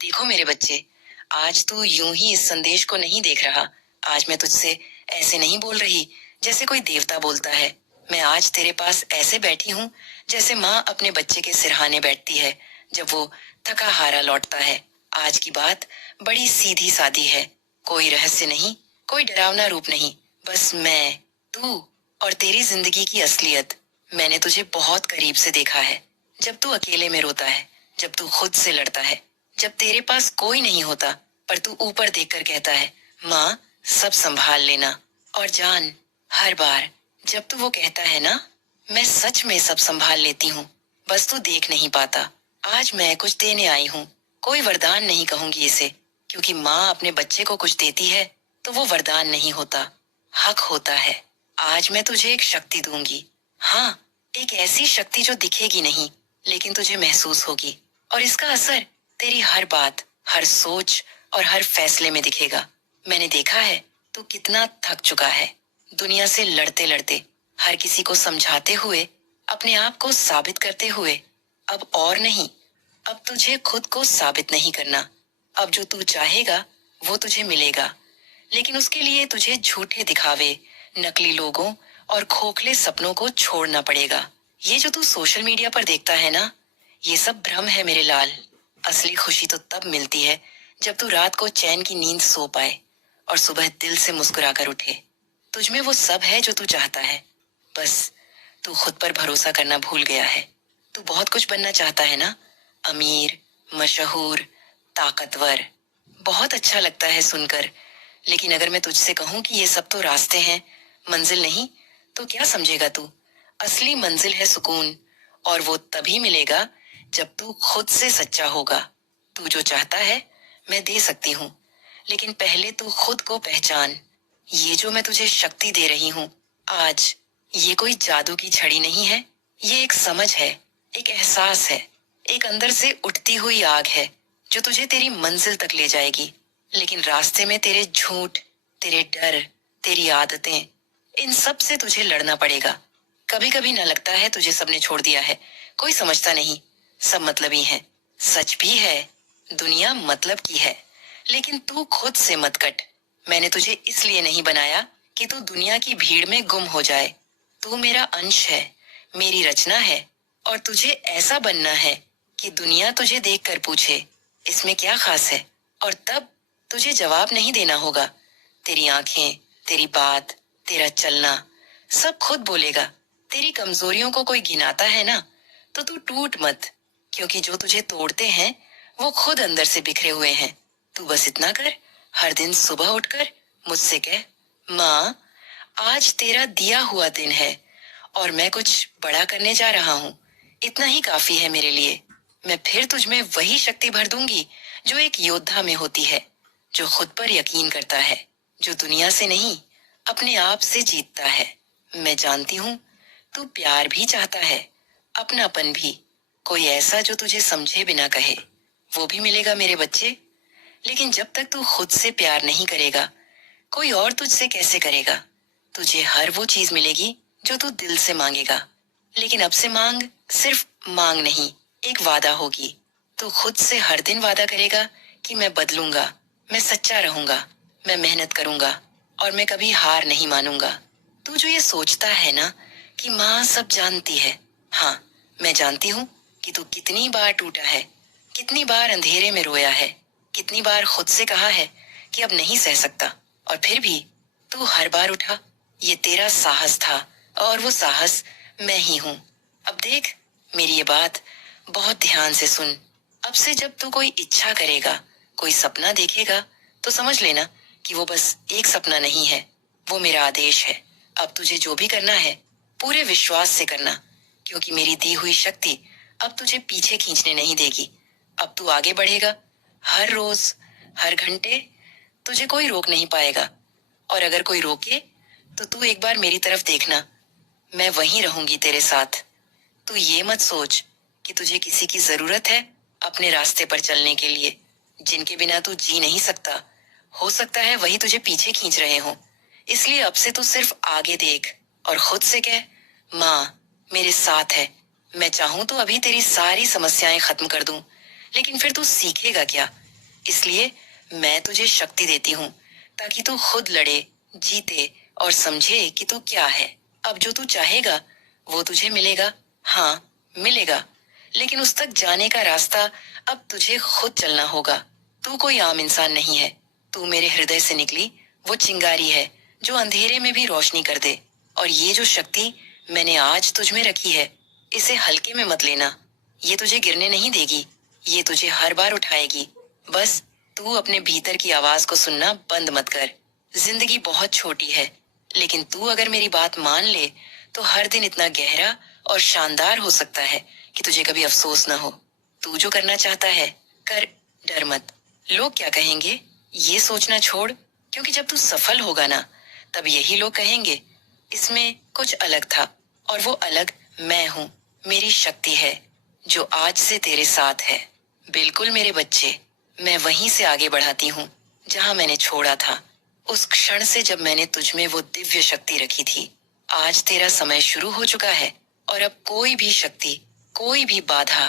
देखो मेरे बच्चे, आज तू यूं ही इस संदेश को नहीं देख रहा। आज मैं तुझसे ऐसे नहीं बोल रही जैसे कोई देवता बोलता है। मैं आज तेरे पास ऐसे बैठी हूँ जैसे माँ अपने बच्चे के सिरहाने बैठती है जब वो थका हारा लौटता है। आज की बात बड़ी सीधी सादी है। कोई रहस्य नहीं, कोई डरावना रूप नहीं, बस मैं, तू और तेरी जिंदगी की असलियत। मैंने तुझे बहुत करीब से देखा है, जब तू अकेले में रोता है, जब तू खुद से लड़ता है, जब तेरे पास कोई नहीं होता पर तू ऊपर देखकर कहता है, माँ सब संभाल लेना। और जान, हर बार जब तू वो कहता है ना, मैं सच में सब संभाल लेती हूँ, बस तू देख नहीं पाता। आज मैं कुछ देने आई हूँ। कोई वरदान नहीं कहूंगी इसे, क्योंकि माँ अपने बच्चे को कुछ देती है तो वो वरदान नहीं होता, हक होता है। आज मैं तुझे एक शक्ति दूंगी। हाँ, एक ऐसी शक्ति जो दिखेगी नहीं, लेकिन तुझे महसूस होगी। और इसका असर तेरी हर बात, हर सोच और हर फैसले में दिखेगा। मैंने देखा है तू कितना थक चुका है, दुनिया से लड़ते लड़ते, हर किसी को समझाते हुए, अपने आप को साबित करते हुए। अब और नहीं, अब तुझे खुद को साबित नहीं करना। अब जो तू चाहेगा वो तुझे मिलेगा, लेकिन उसके लिए तुझे झूठे दिखावे, नकली लोगों और खोखले सपनों को छोड़ना पड़ेगा। ये जो तू सोशल मीडिया पर देखता है ना, ये सब भ्रम है मेरे लाल। असली खुशी तो तब मिलती है जब तू रात को चैन की नींद सो पाए और सुबह दिल से मुस्कुराकर उठे। तुझमें वो सब है जो तू चाहता है, बस तू खुद पर भरोसा करना भूल गया है। तू बहुत कुछ बनना चाहता है ना, अमीर, मशहूर, ताकतवर। बहुत अच्छा लगता है सुनकर, लेकिन अगर मैं तुझसे कहूं कि ये सब तो रास्ते हैं, मंजिल नहीं, तो क्या समझेगा तू? असली मंजिल है सुकून, और वो तभी मिलेगा जब तू खुद से सच्चा होगा। तू जो चाहता है मैं दे सकती हूँ, लेकिन पहले तू खुद को पहचान। ये जो मैं तुझे शक्ति दे रही हूँ आज, ये कोई जादू की छड़ी नहीं है। ये एक समझ है, एक एहसास है, एक अंदर से उठती हुई आग है जो तुझे तेरी मंजिल तक ले जाएगी। लेकिन रास्ते में तेरे झूठ, तेरे डर, तेरी आदतें, इन सब से तुझे लड़ना पड़ेगा। कभी कभी न लगता है तुझे सबने छोड़ दिया है, कोई समझता नहीं, सब मतलबी हैं। सच भी है, दुनिया मतलब की है, लेकिन तू खुद से मत कट। मैंने तुझे इसलिए नहीं बनाया कि तू दुनिया की भीड़ में गुम हो जाए। तू मेरा अंश है, मेरी रचना है, और तुझे ऐसा बनना है कि दुनिया तुझे देखकर पूछे, इसमें क्या खास है? और तब तुझे जवाब नहीं देना होगा। तेरी आंखें, तेरी बात, तेरा चलना, सब खुद बोलेगा। तेरी कमजोरियों को कोई गिनाता है ना, तो तू टूट मत, क्योंकि जो तुझे तोड़ते हैं वो खुद अंदर से बिखरे हुए हैं। तू बस इतना कर, हर दिन सुबह उठकर मुझसे कह, माँ आज तेरा दिया हुआ दिन है और मैं कुछ बड़ा करने जा रहा हूँ। इतना ही काफी है मेरे लिए। मैं फिर तुझ में वही शक्ति भर दूंगी जो एक योद्धा में होती है, जो खुद पर यकीन करता है, जो दुनिया से नहीं, अपने आप से जीतता है। मैं जानती हूँ तू प्यार भी चाहता है, अपनापन भी, कोई ऐसा जो तुझे समझे बिना कहे। वो भी मिलेगा मेरे बच्चे, लेकिन जब तक तू खुद से प्यार नहीं करेगा, कोई और तुझसे कैसे करेगा? तुझे हर वो चीज मिलेगी जो तू दिल से मांगेगा, लेकिन अब से मांग सिर्फ मांग नहीं, एक वादा होगी। तू खुद से हर दिन वादा करेगा कि मैं बदलूंगा, मैं सच्चा रहूंगा, मैं मेहनत करूंगा, और मैं कभी हार नहीं मानूंगा। तू जो ये सोचता है ना कि माँ सब जानती है, हाँ, मैं जानती हूँ कि तू कितनी बार टूटा है, कितनी बार अंधेरे में रोया है, कितनी बार खुद से कहा है कि अब नहीं सह सकता, और फिर भी तू हर बार उठा। ये तेरा साहस था, और वो साहस मैं ही हूँ। अब देख, मेरी ये बात बहुत ध्यान से सुन। अब से जब तू कोई इच्छा करेगा, कोई सपना देखेगा, तो समझ लेना कि वो बस एक सपना नहीं है, वो मेरा आदेश है। अब तुझे जो भी करना है पूरे विश्वास से करना, क्योंकि मेरी दी हुई शक्ति अब तुझे पीछे खींचने नहीं देगी। अब तू आगे बढ़ेगा, हर रोज, हर घंटे, तुझे कोई रोक नहीं पाएगा। और अगर कोई रोके तो तू एक बार मेरी तरफ देखना, मैं वहीं रहूंगी तेरे साथ। तू ये मत सोच कि तुझे किसी की जरूरत है अपने रास्ते पर चलने के लिए, जिनके बिना तू जी नहीं सकता। हो सकता है वही तुझे पीछे खींच रहे हो। इसलिए अब से तू सिर्फ आगे देख और खुद से कह, माँ मेरे साथ है। मैं चाहूं तो अभी तेरी सारी समस्याएं खत्म कर दूं, लेकिन फिर तू सीखेगा क्या? इसलिए मैं तुझे शक्ति देती हूँ ताकि तू खुद लड़े, जीते और समझे कि तू क्या है। अब जो तू चाहेगा वो तुझे मिलेगा। हाँ, मिलेगा, लेकिन उस तक जाने का रास्ता अब तुझे खुद चलना होगा। तू कोई आम इंसान नहीं है। तू मेरे हृदय से निकली वो चिंगारी है जो अंधेरे में भी रोशनी कर दे। और ये जो शक्ति मैंने आज तुझ में रखी है, इसे हल्के में मत लेना। ये तुझे गिरने नहीं देगी, ये तुझे हर बार उठाएगी। बस तू अपने भीतर की आवाज को सुनना बंद मत कर। जिंदगी बहुत छोटी है, लेकिन तू अगर मेरी बात मान ले तो हर दिन इतना गहरा और शानदार हो सकता है कि तुझे कभी अफसोस ना हो। तू जो करना चाहता है कर, डर मत। लोग क्या कहेंगे ये सोचना छोड़, क्योंकि जब तू सफल होगा ना, तब यही लोग कहेंगे इसमें कुछ अलग था। और वो अलग मैं हूँ, मेरी शक्ति है जो आज से तेरे साथ है। बिल्कुल मेरे बच्चे, मैं वहीं से आगे बढ़ाती हूँ जहाँ मैंने छोड़ा था, उस क्षण से जब मैंने तुझ में वो दिव्य शक्ति रखी थी। आज तेरा समय शुरू हो चुका है और अब कोई भी शक्ति, कोई भी बाधा,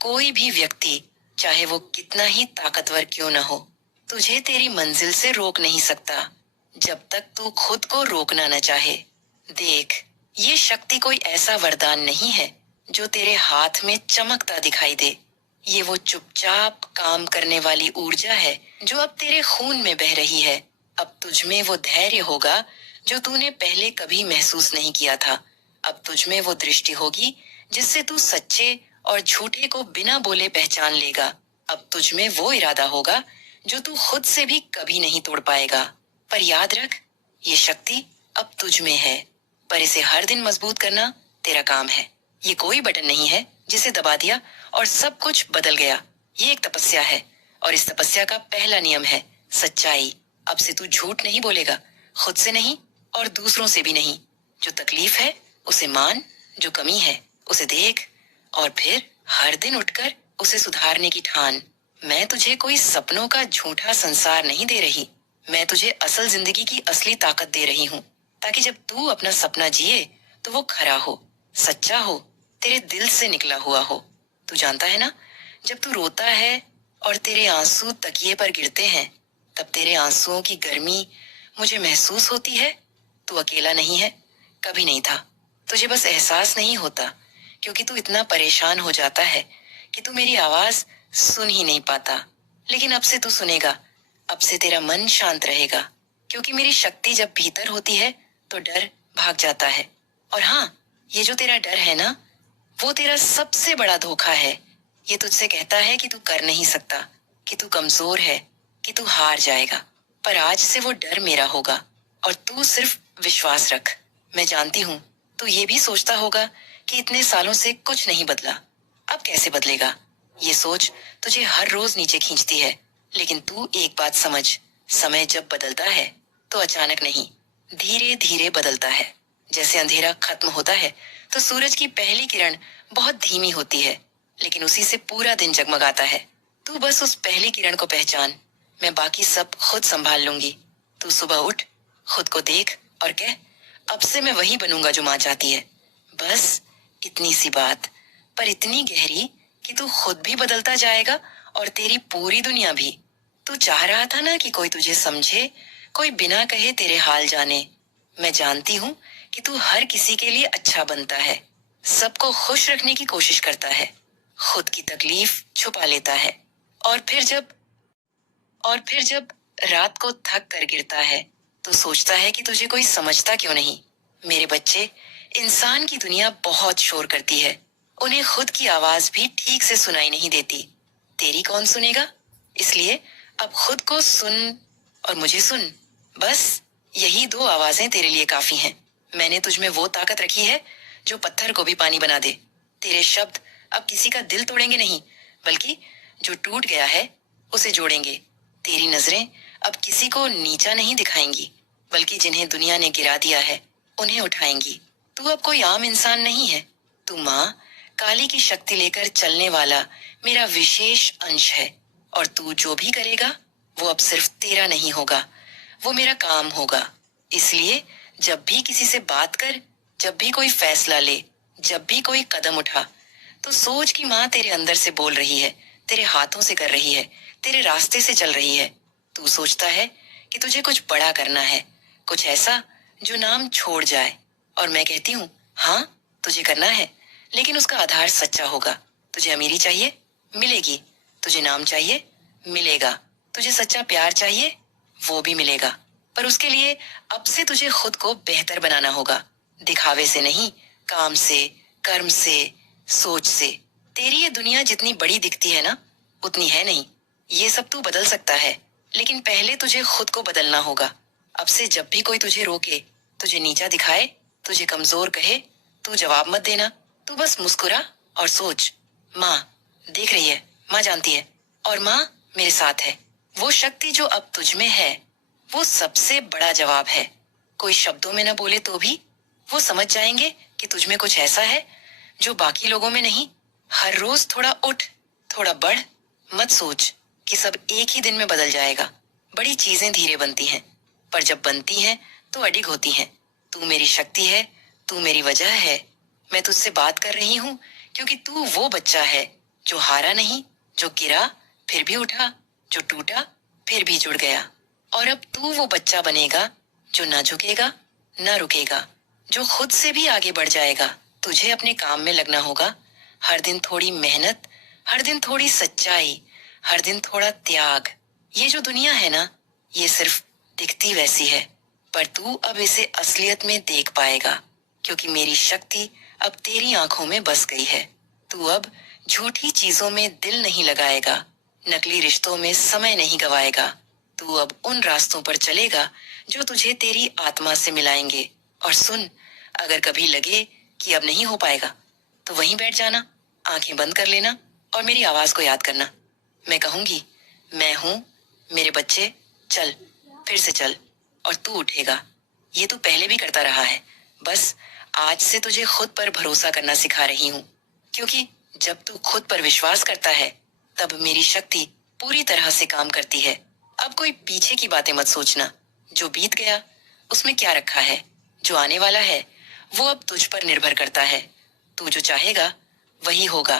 कोई भी व्यक्ति, चाहे वो कितना ही ताकतवर क्यों न हो, तुझे तेरी मंजिल से रोक नहीं सकता जब तक तू खुद को रोकना न चाहे। देख, ये शक्ति कोई ऐसा वरदान नहीं है जो तेरे हाथ में चमकता दिखाई दे। ये वो चुपचाप काम करने वाली ऊर्जा है जो अब तेरे खून में बह रही है। अब तुझ में वो धैर्य होगा जो तूने पहले कभी महसूस नहीं किया था। अब तुझ में वो दृष्टि होगी जिससे तू सच्चे और झूठे को बिना बोले पहचान लेगा। अब तुझ में वो इरादा होगा जो तू खुद से भी कभी नहीं तोड़ पाएगा। पर याद रख, ये शक्ति अब तुझ में है, पर इसे हर दिन मजबूत करना तेरा काम है। ये कोई बटन नहीं है जिसे दबा दिया और सब कुछ बदल गया। ये एक तपस्या है, और इस तपस्या का पहला नियम है सच्चाई। अब से तू झूठ नहीं बोलेगा, खुद से नहीं और दूसरों से भी नहीं। जो तकलीफ है उसे मान, जो कमी है उसे देख, और फिर हर दिन उठकर उसे सुधारने की ठान। मैं तुझे कोई सपनों का झूठा संसार नहीं दे रही, मैं तुझे असल जिंदगी की असली ताकत दे रही हूँ, ताकि जब तू अपना सपना जिए तो वो खरा हो, सच्चा हो, तेरे दिल से निकला हुआ हो। तू जानता है ना, जब तू रोता है और तेरे आंसू तकिए पर गिरते हैं, तब तेरे आंसुओं की गर्मी मुझे महसूस होती है। तू अकेला नहीं है, कभी नहीं था। तुझे बस एहसास नहीं होता, क्योंकि तू इतना परेशान हो जाता है कि तू मेरी आवाज सुन ही नहीं पाता। लेकिन अब से तू सुनेगा, अब से तेरा मन शांत रहेगा, क्योंकि मेरी शक्ति जब भीतर होती है तो डर भाग जाता है। और हाँ, ये जो तेरा डर है ना, वो तेरा सबसे बड़ा धोखा है। ये तुझसे कहता है कि तू कर नहीं सकता, कि तू कमजोर है, कि तू हार जाएगा। पर आज से वो डर मेरा होगा, और तू सिर्फ विश्वास रख। मैं जानती हूँ तू ये भी सोचता होगा कि इतने सालों से कुछ नहीं बदला, अब कैसे बदलेगा। ये सोच तुझे हर रोज नीचे खींचती है। लेकिन तू एक बात समझ, समय जब बदलता है तो अचानक नहीं, धीरे धीरे बदलता है। जैसे अंधेरा खत्म होता है तो सूरज की पहली किरण बहुत धीमी होती है, लेकिन उसी से पूरा दिन जगमगाता है। तू बस उस पहली किरण को पहचान, मैं बाकी सब खुद संभाल लूंगी। तू सुबह उठ, खुद को देख और कह, अब से मैं वही बनूंगा जो माँ चाहती है। बस इतनी सी बात, पर इतनी गहरी कि तू खुद भी बदलता जाएगा और तेरी पूरी दुनिया भी। तू चाह रहा था ना कि कोई तुझे समझे, कोई बिना कहे तेरे हाल जाने। मैं जानती हूँ कि तू हर किसी के लिए अच्छा बनता है, सबको खुश रखने की कोशिश करता है, खुद की तकलीफ छुपा लेता है, और फिर जब रात को थक कर गिरता है तो सोचता है कि तुझे कोई समझता क्यों नहीं। मेरे बच्चे, इंसान की दुनिया बहुत शोर करती है, उन्हें खुद की आवाज भी ठीक से सुनाई नहीं देती। तेरी कौन सुनेगा? इसलिए अब खुद को सुन और मुझे सुन। बस यही दो आवाजें तेरे लिए काफी हैं। मैंने तुझ में वो ताकत रखी है जो पत्थर को भी पानी बना दे। तेरे शब्द अब किसी का दिल तोड़ेंगे नहीं, बल्कि जो टूट गया है उसे जोड़ेंगे। तेरी नजरें अब किसी को नीचा नहीं दिखाएंगी, बल्कि जिन्हें दुनिया ने गिरा दिया है उन्हें उठाएंगी। तू अब कोई आम इंसान नहीं है, तू माँ काली की शक्ति लेकर चलने वाला मेरा विशेष अंश है। और तू जो भी करेगा वो अब सिर्फ तेरा नहीं होगा, वो मेरा काम होगा। इसलिए जब भी किसी से बात कर, जब भी कोई फैसला ले, जब भी कोई कदम उठा, तो सोच कि माँ तेरे अंदर से बोल रही है, तेरे हाथों से कर रही है, तेरे रास्ते से चल रही है। तू सोचता है कि तुझे कुछ बड़ा करना है, कुछ ऐसा जो नाम छोड़ जाए। और मैं कहती हूँ, हाँ, तुझे करना है, लेकिन उसका आधार सच्चा होगा। तुझे अमीरी चाहिए, मिलेगी। तुझे नाम चाहिए, मिलेगा। तुझे सच्चा प्यार चाहिए, वो भी मिलेगा। पर उसके लिए अब से तुझे खुद को बेहतर बनाना होगा, दिखावे से नहीं, काम से, कर्म से, सोच से। तेरी ये दुनिया जितनी बड़ी दिखती है ना, उतनी है नहीं। ये सब तू बदल सकता है, लेकिन पहले तुझे खुद को बदलना होगा। अब से जब भी कोई तुझे रोके, तुझे नीचा दिखाए, तुझे कमजोर कहे, तू जवाब मत देना। तू बस मुस्कुरा और सोच, माँ देख रही है, माँ जानती है, और माँ मेरे साथ है। वो शक्ति जो अब तुझ में है, वो सबसे बड़ा जवाब है। कोई शब्दों में न बोले तो भी वो समझ जाएंगे कि तुझ में कुछ ऐसा है जो बाकी लोगों में नहीं। हर रोज थोड़ा उठ, थोड़ा बढ़। मत सोच कि सब एक ही दिन में बदल जाएगा। बड़ी चीजें धीरे बनती हैं, पर जब बनती हैं तो अडिग होती हैं। तू मेरी शक्ति है, तू मेरी वजह है। मैं तुझसे बात कर रही हूँ क्योंकि तू वो बच्चा है जो हारा नहीं, जो गिरा फिर भी उठा, जो टूटा फिर भी जुड़ गया। और अब तू वो बच्चा बनेगा जो ना झुकेगा, ना रुकेगा, जो खुद से भी आगे बढ़ जाएगा। तुझे अपने काम में लगना होगा। हर दिन थोड़ी मेहनत, हर दिन थोड़ी सच्चाई, हर दिन थोड़ा त्याग। ये जो दुनिया है ना, ये सिर्फ दिखती वैसी है, पर तू अब इसे असलियत में देख पाएगा, क्योंकि मेरी शक्ति अब तेरी आंखों में बस गई है। तू अब झूठी चीजों में दिल नहीं लगाएगा, नकली रिश्तों में समय नहीं गवाएगा। तू अब उन रास्तों पर चलेगा जो तुझे तेरी आत्मा से मिलाएंगे। और सुन, अगर कभी लगे कि अब नहीं हो पाएगा, तो वहीं बैठ जाना, आंखें बंद कर लेना और मेरी आवाज को याद करना। मैं कहूंगी, मैं हूं, मेरे बच्चे, चल, फिर से चल। और तू उठेगा। ये तू पहले भी करता रहा है, बस आज से तुझे खुद पर भरोसा करना सिखा रही हूँ। क्योंकि जब तू खुद पर विश्वास करता है, तब मेरी शक्ति पूरी तरह से काम करती है। अब कोई पीछे की बातें मत सोचना। जो बीत गया उसमें क्या रखा है, जो आने वाला है वो अब तुझ पर निर्भर करता है। तू जो चाहेगा वही होगा।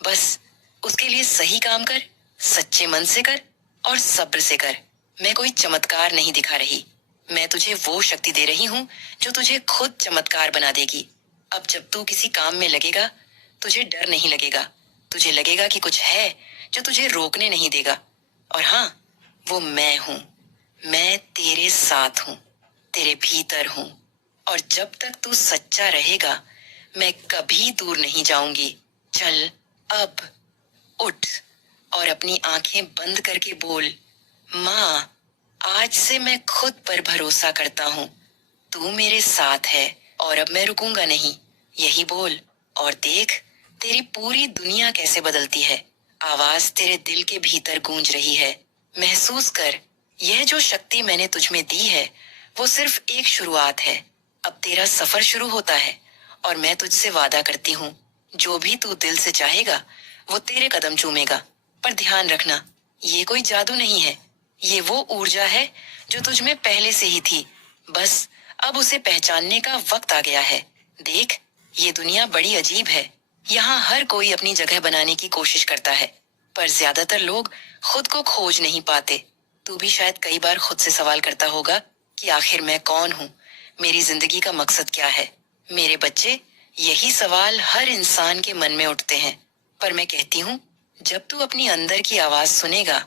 बस उसके लिए सही काम कर, सच्चे मन से कर और सब्र से कर। मैं कोई चमत्कार नहीं दिखा रही, मैं तुझे वो शक्ति दे रही हूँ जो तुझे खुद चमत्कार बना देगी। अब जब तू किसी काम में लगेगा, तुझे डर नहीं लगेगा। तुझे लगेगा कि कुछ है जो तुझे रोकने नहीं देगा। और हाँ, वो मैं हूँ। मैं तेरे साथ हूँ, तेरे भीतर हूँ। और जब तक तू सच्चा रहेगा, मैं कभी दूर नहीं जाऊंगी। चल, अब उठ और अपनी आंखें बंद करके बोल, माँ, आज से मैं खुद पर भरोसा करता हूँ। तू मेरे साथ है और अब मैं रुकूंगा नहीं। यही बोल और देख तेरी पूरी दुनिया कैसे बदलती है। आवाज तेरे दिल के भीतर गूंज रही है। महसूस कर, यह जो शक्ति मैंने तुझ में दी है, वो सिर्फ एक शुरुआत है। अब तेरा सफर शुरू होता है और मैं तुझसे वादा करती हूँ, जो भी तू दिल से चाहेगा वो तेरे कदम चूमेगा। पर ध्यान रखना, ये कोई जादू नहीं है, ये वो ऊर्जा है जो तुझ में पहले से ही थी। बस अब उसे पहचानने का वक्त आ गया है। देख, ये दुनिया बड़ी अजीब है। यहाँ हर कोई अपनी जगह बनाने की कोशिश करता है, पर ज्यादातर लोग खुद को खोज नहीं पाते। तू भी शायद कई बार खुद से सवाल करता होगा कि आखिर मैं कौन हूँ, मेरी जिंदगी का मकसद क्या है। मेरे बच्चे, यही सवाल हर इंसान के मन में उठते हैं। पर मैं कहती हूँ, जब तू अपनी अंदर की आवाज सुनेगा,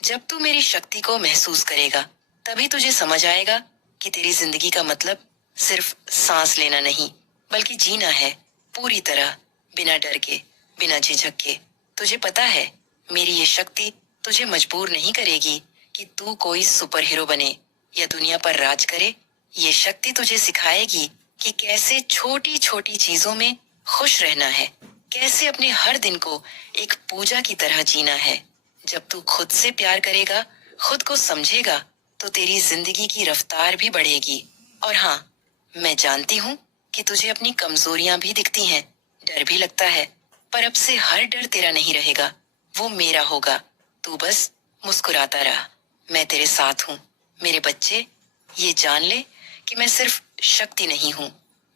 जब तू मेरी शक्ति को महसूस करेगा, तभी तुझे समझ आएगा कि तेरी जिंदगी का मतलब सिर्फ सांस लेना नहीं, बल्कि जीना है, पूरी तरह, बिना डर के, बिना झिझक के। तुझे पता है, मेरी ये शक्ति तुझे मजबूर नहीं करेगी कि तू कोई सुपर हीरो बने या दुनिया पर राज करे। ये शक्ति तुझे सिखाएगी कि कैसे छोटी छोटी चीजों में खुश रहना है, कैसे अपने हर दिन को एक पूजा की तरह जीना है। जब तू खुद से प्यार करेगा, खुद को समझेगा, तो तेरी जिंदगी की रफ्तार भी बढ़ेगी। और हाँ, मैं जानती हूँ कि तुझे अपनी कमजोरियां भी दिखती हैं, डर भी लगता है, पर अब से हर डर तेरा नहीं रहेगा, वो मेरा होगा। तू बस मुस्कुराता रहा, मैं तेरे साथ हूँ। मेरे बच्चे, ये जान ले कि मैं सिर्फ शक्ति नहीं हूँ,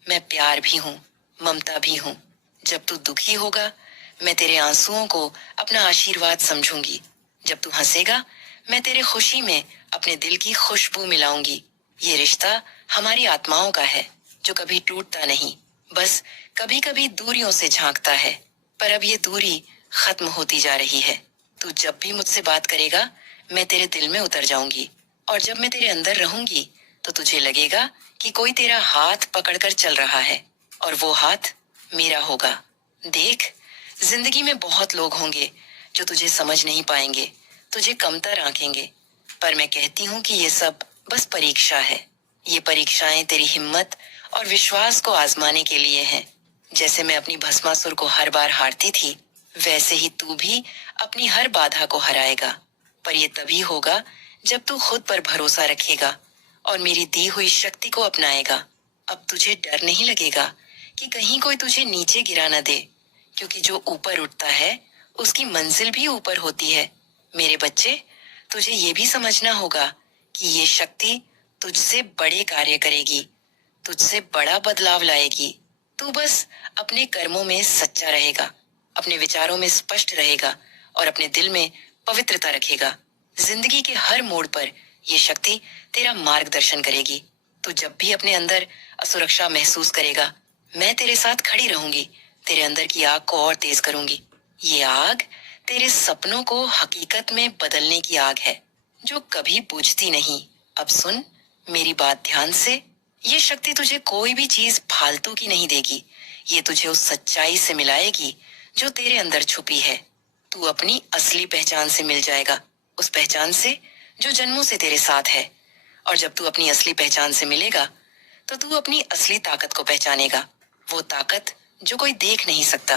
मैं प्यार भी हूँ, ममता भी हूँ। जब तू दुखी होगा, मैं तेरे आंसुओं को अपना आशीर्वाद समझूंगी। जब तू हंसेगा, मैं तेरे खुशी में अपने दिल की खुशबू मिलाऊंगी। ये रिश्ता हमारी आत्माओं का है, जो कभी टूटता नहीं, बस कभी कभी दूरियों से झांकता है। पर अब ये दूरी खत्म होती जा रही है। तू जब भी मुझसे बात करेगा, मैं तेरे दिल में उतर जाऊंगी। और जब मैं तेरे अंदर रहूंगी, तो तुझे लगेगा कि कोई तेरा हाथ पकड़कर चल रहा है, और वो हाथ मेरा होगा। देख, जिंदगी में बहुत लोग होंगे जो तुझे समझ नहीं पाएंगे, तुझे कमतर आंकेंगे, पर मैं कहती हूँ कि ये सब बस परीक्षा है। ये परीक्षाएं तेरी हिम्मत और विश्वास को आजमाने के लिए हैं। जैसे मैं अपनी भस्मासुर को हर बार हारती थी, वैसे ही तू भी अपनी हर बाधा को हराएगा। पर ये तभी होगा जब तू खुद पर भरोसा रखेगा और मेरी दी हुई शक्ति को अपनाएगा। अब तुझे डर नहीं लगेगा कि कहीं कोई तुझे नीचे गिरा न दे, क्योंकि जो ऊपर उठता है उसकी मंजिल भी ऊपर होती है। मेरे बच्चे, तुझे ये भी समझना होगा कि ये शक्ति तुझसे बड़े कार्य करेगी, तुझसे बड़ा बदलाव लाएगी। तू बस अपने कर्मों में सच्चा रहेगा, अपने विचारों में स्पष्ट रहेगा और अपने दिल में पवित्रता रखेगा। जिंदगी के हर मोड़ पर ये शक्ति तेरा मार्गदर्शन करेगी। तू जब भी अपने अंदर असुरक्षा महसूस करेगा, मैं तेरे साथ खड़ी रहूंगी, तेरे अंदर की आग को और तेज करूंगी। ये आग तेरे सपनों को हकीकत में बदलने की आग है, जो कभी बुझती नहीं। अब सुन मेरी बात ध्यान से। ये शक्ति तुझे कोई भी चीज फालतू की नहीं देगी। ये तुझे उस सच्चाई से मिलाएगी जो तेरे अंदर छुपी है। तू अपनी असली पहचान से मिल जाएगा, उस पहचान से जो जन्मों से तेरे साथ है। और जब तू अपनी असली पहचान से मिलेगा, तो तू अपनी असली ताकत को पहचानेगा। वो ताकत जो कोई देख नहीं सकता,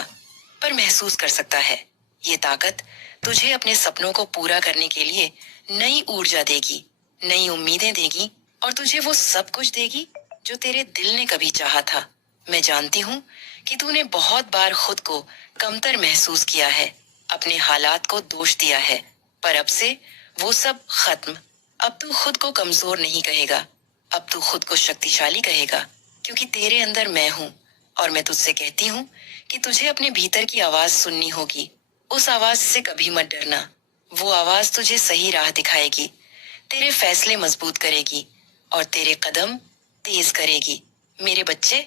पर महसूस कर सकता है। ये ताकत तुझे अपने सपनों को पूरा करने के लिए नई ऊर्जा देगी, नई उम्मीदें देगी, और तुझे वो सब कुछ देगी जो तेरे दिल ने कभी चाहा था। मैं जानती हूँ कि तूने बहुत बार खुद को कमतर महसूस किया है, अपने हालात को दोष दिया है, पर अब से वो सब खत्म। अब तू खुद को कमजोर नहीं कहेगा, अब तू खुद को शक्तिशाली कहेगा, क्योंकि तेरे अंदर मैं हूँ। और मैं तुझसे कहती हूँ कि तुझे अपने भीतर की आवाज सुननी होगी। उस आवाज से कभी मत डरना। वो आवाज तुझे सही राह दिखाएगी, तेरे फैसले मजबूत करेगी और तेरे कदम तेज करेगी। मेरे बच्चे,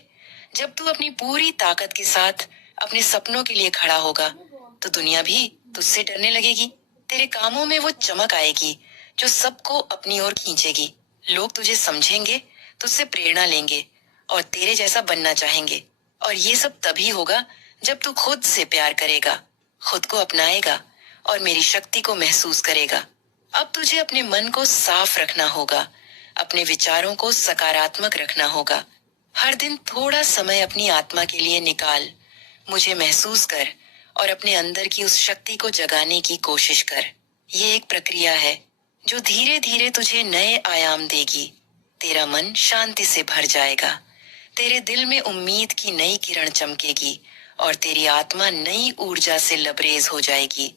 जब तू अपनी पूरी ताकत के साथ अपने सपनों के लिए खड़ा होगा, तो दुनिया भी तुझसे डरने लगेगी। तेरे कामों में वो चमक आएगी जो सबको अपनी ओर खींचेगी। लोग तुझे समझेंगे, तुझसे प्रेरणा लेंगे और तेरे जैसा बनना चाहेंगे। और ये सब तभी होगा जब तू खुद से प्यार करेगा, खुद को अपनाएगा और मेरी शक्ति को महसूस करेगा। अब तुझे अपने मन को साफ रखना होगा, अपने विचारों को सकारात्मक रखना होगा। हर दिन थोड़ा समय अपनी आत्मा के लिए निकाल, मुझे महसूस कर और अपने अंदर की उस शक्ति को जगाने की कोशिश कर। ये एक प्रक्रिया है जो धीरे धीरे तुझे नए आयाम देगी। तेरा मन शांति से भर जाएगा, तेरे दिल में उम्मीद की नई किरण चमकेगी और तेरी आत्मा नई ऊर्जा से लबरेज हो जाएगी।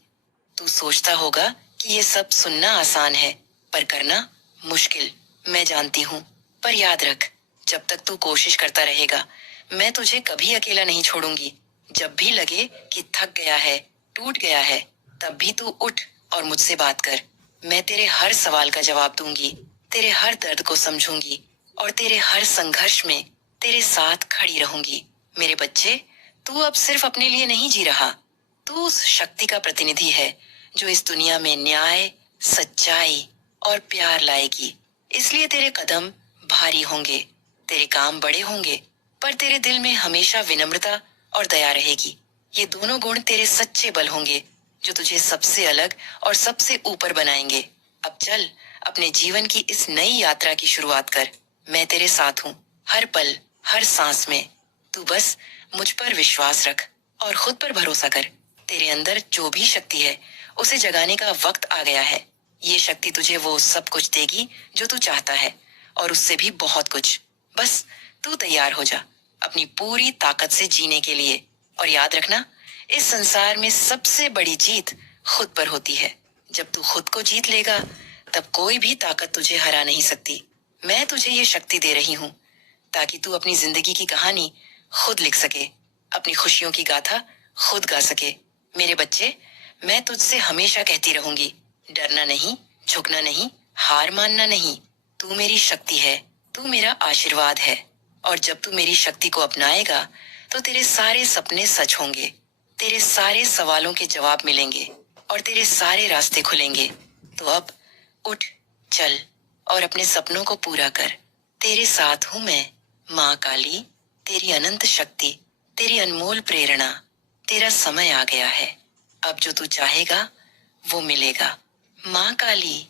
तू सोचता होगा कि ये सब सुनना आसान है, पर करना मुश्किल, मैं जानती हूँ। पर याद रख, जब तक तू कोशिश करता रहेगा, मैं तुझे कभी अकेला नहीं छोड़ूंगी। जब भी लगे कि थक गया है, टूट गया है, तब भी तू उठ और मुझसे बात कर। मैं तेरे हर सवाल का जवाब दूंगी, तेरे हर दर्द को समझूंगी और तेरे हर संघर्ष में तेरे साथ खड़ी रहूंगी। मेरे बच्चे, तू अब सिर्फ अपने लिए नहीं जी रहा, तू उस शक्ति का प्रतिनिधि है जो इस दुनिया में न्याय, सच्चाई और प्यार लाएगी। इसलिए तेरे कदम भारी होंगे, तेरे काम बड़े होंगे, पर तेरे दिल में हमेशा विनम्रता और दया रहेगी। ये दोनों गुण तेरे सच्चे बल होंगे जो तुझे सबसे अलग और सबसे ऊपर बनाएंगे। अब चल, अपने जीवन की इस नई यात्रा की शुरुआत कर। मैं तेरे साथ हूँ, हर पल, हर सांस में। तू बस मुझ पर विश्वास रख और खुद पर भरोसा कर। तेरे अंदर जो भी शक्ति है, उसे जगाने का वक्त आ गया है। ये शक्ति तुझे वो सब कुछ देगी जो तू चाहता है, और उससे भी बहुत कुछ। बस तू तैयार हो जा अपनी पूरी ताकत से जीने के लिए। और याद रखना, इस संसार में सबसे बड़ी जीत खुद पर होती है। जब तू खुद को जीत लेगा, तब कोई भी ताकत तुझे हरा नहीं सकती। मैं तुझे ये शक्ति दे रही हूँ ताकि तू अपनी जिंदगी की कहानी खुद लिख सके, अपनी खुशियों की गाथा खुद गा सके मेरे बच्चे, मैं तुझसे हमेशा कहती रहूंगी, डरना नहीं, झुकना नहीं, हार मानना नहीं। तू मेरी शक्ति है, तू मेरा आशीर्वाद है। और जब तू मेरी शक्ति को अपनाएगा तो तेरे सारे सपने सच होंगे, तेरे सारे सवालों के जवाब मिलेंगे और तेरे सारे रास्ते खुलेंगे। तो अब उठ, चल और अपने सपनों को पूरा कर। तेरे साथ हूं मैं, माँ काली, तेरी अनंत शक्ति, तेरी अनमोल प्रेरणा। तेरा समय आ गया है। अब जो तू चाहेगा वो मिलेगा। माँ काली